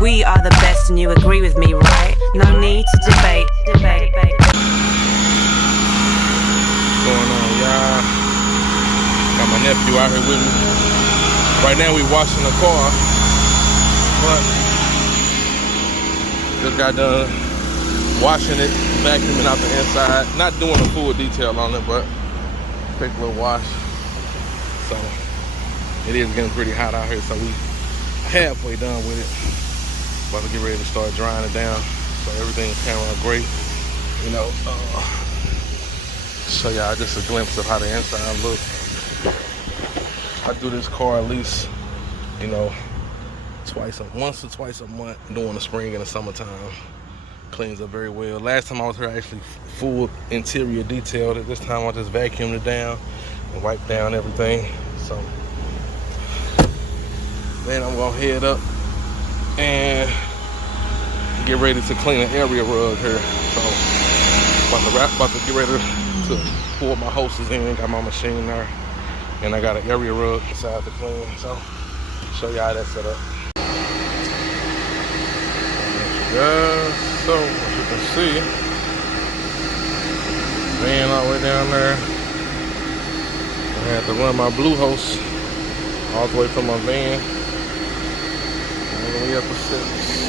We are the best and you agree with me, right? No need to debate. What's going on, y'all? Got my nephew out here with me. Right now we washing the car, but just got done washing it, vacuuming out the inside. Not doing a full detail on it, but quick little wash. So it is getting pretty hot out here, so we halfway done with it. About to get ready to start drying it down, so everything came out great. You know, show y'all just a glimpse of how the inside looks. I do this car at least, you know, once or twice a month during the spring and the summertime. Cleans up very well. Last time I was here, I actually full interior detailed it. This time I just vacuumed it down and wiped down everything. So then I'm gonna head up and get ready to clean an area rug here. So about to get ready to pull my hoses in. Got my machine there, and I got an area rug inside to clean. So show you how that's set up. So as you can see, van all the way down there. I had to run my blue hose all the way from my van all the way up to 6.